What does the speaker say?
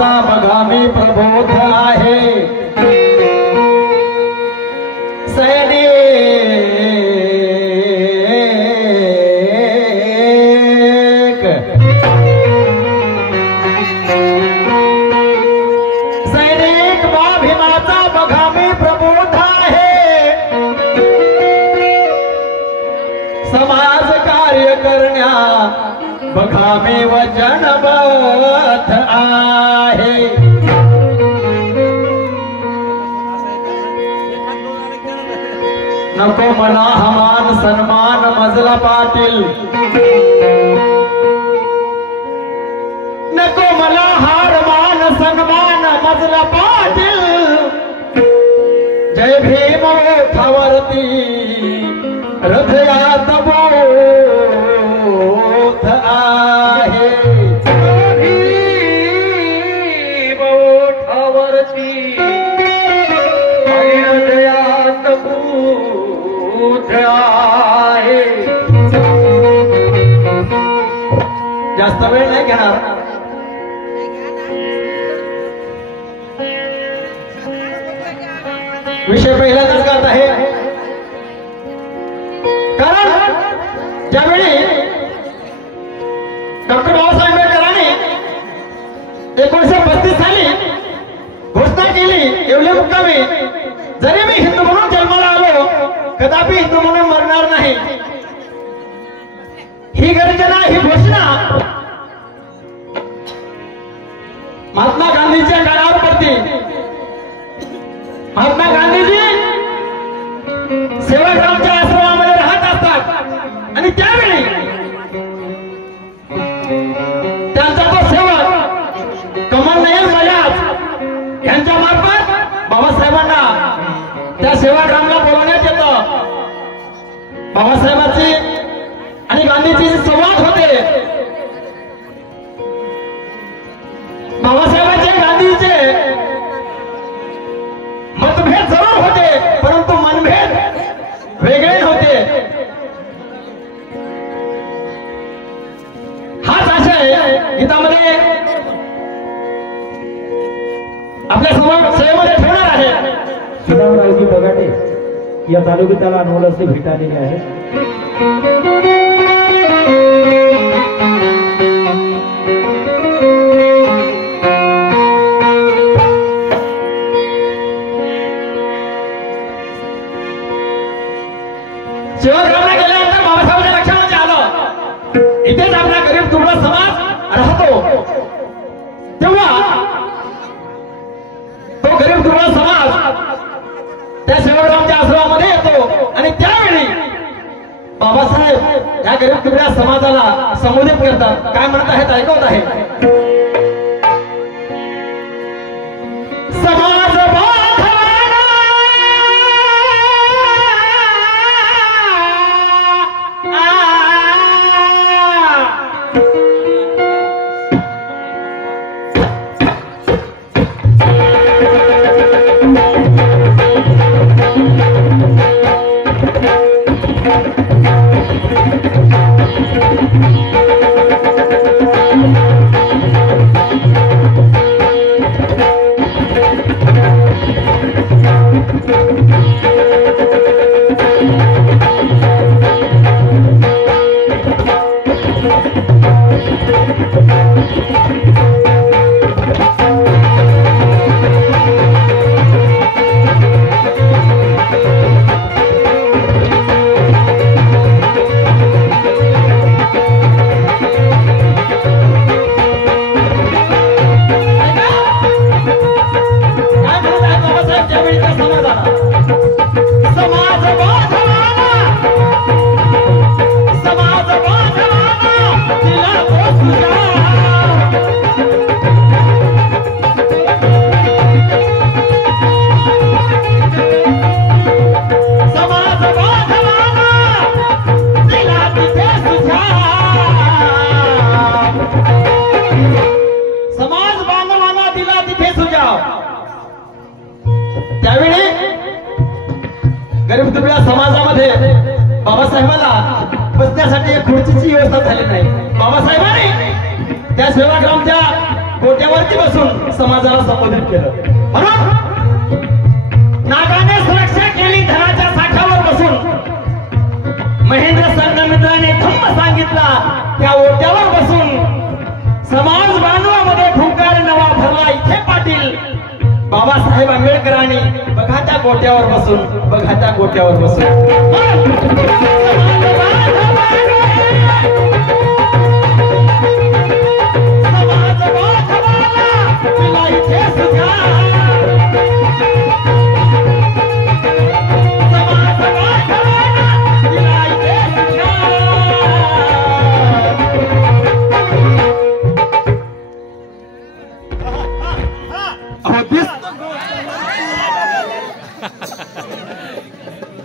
भीमाचा बघा मी प्रबोध आहे सैनिक बा भीमाचा बघा मी प्रबोध आहे समाज कार्य करण्या बघा मी वचनबद्ध आहे नको मला हमान सन्मान मजला पाटील नको मला हार मान सन्मान मजला पाटील जय भीम ओठावरती हृदयात बोध आहे भीम ओठावरती हृदयात बोध आहे जास्त वेळ नाही घेणार विषय पहिलाच करत आहे कारण ज्यावेळी डॉक्टर बाबासाहेब आंबेडकरांनी 1935 साली घोषणा केली एवढे मुक्कामी जरी मी हिंदू म्हणून जन्माला आलो कदापि हिंदू म्हणून मरणार नाही ही गर्जना ही घोषणा महात्मा गांधीच्या काळावर पडते महात्मा गांधीजी सेवाग्रामच्या आश्रमामध्ये राहत असतात आणि त्यावेळी त्यांचा तो सेवक कमल नयन बजाज यांच्या मार्फत बाबासाहेबांना त्या सेवाग्रामला बोलवण्यात येतं बाबासाहेबांची आणि गांधीजीचे संवाद होते बाबासाहेबांचे गांधीचे मतभेद जरूर होते परंतु मनभेद वेगळे होते हाच आशय गीतामध्ये आपल्या सभेमध्ये ठेवणार आहे श्रीरामरावजी बगाटे या तालुक्याला अनोळसे भेट आलेले आहे सेवाग्रामला गेल्यानंतर बाबासाहेबांच्या लक्षामध्ये आलं इथेच आपला गरीब दुबळा समाज राहतो तेव्हा तो गरीब दुबळा समाज त्या सेवाग्रामच्या आश्रमामध्ये येतो आणि त्यावेळी बाबासाहेब या गरीब दुबळ्या समाजाला संबोधित करतात काय म्हणत आहेत ऐकवत आहे समाज गरीब दुबळ्या समाजामध्ये बाबासाहेबांना बसण्यासाठी एक खुर्चीची व्यवस्था झाली नाही. बाबासाहेबांनी त्या सेवाग्रामच्या गोट्यावरती बसून समाजाला संबोधित केलं. म्हणून नागाने सुरक्षा केली धनाच्या साठावर बसून. महेंद्र संघमित्राने थंब सांगितला त्या ओट्यावर बसून. समाज बांधवामध्ये फुंकार नवा भरला इथे पाटील. बाबासाहेब आंबेडकरांनी बघा त्या गोट्यावर बसून, बघा त्या गोट्यावर बसून.